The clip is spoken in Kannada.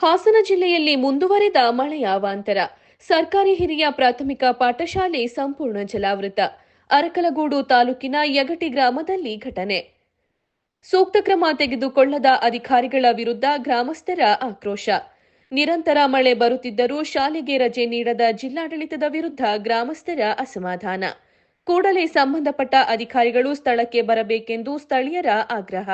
ಹಾಸನ ಜಿಲ್ಲೆಯಲ್ಲಿ ಮುಂದುವರೆದ ಮಳೆಯ ಅವಾಂತರ ಸರ್ಕಾರಿ ಹಿರಿಯ ಪ್ರಾಥಮಿಕ ಪಾಠಶಾಲೆ ಸಂಪೂರ್ಣ ಜಲಾವೃತ. ಅರಕಲಗೂಡು ತಾಲೂಕಿನ ಯಗಟಿ ಗ್ರಾಮದಲ್ಲಿ ಘಟನೆ. ಸೂಕ್ತ ಕ್ರಮ ತೆಗೆದುಕೊಳ್ಳದ ಅಧಿಕಾರಿಗಳ ವಿರುದ್ಧ ಗ್ರಾಮಸ್ಥರ ಆಕ್ರೋಶ. ನಿರಂತರ ಮಳೆ ಬರುತ್ತಿದ್ದರೂ ಶಾಲೆಗೆ ರಜೆ ನೀಡದ ಜಿಲ್ಲಾಡಳಿತದ ವಿರುದ್ಧ ಗ್ರಾಮಸ್ಥರ ಅಸಮಾಧಾನ. ಕೂಡಲೇ ಸಂಬಂಧಪಟ್ಟ ಅಧಿಕಾರಿಗಳು ಸ್ಥಳಕ್ಕೆ ಬರಬೇಕೆಂದು ಸ್ಥಳೀಯರ ಆಗ್ರಹ.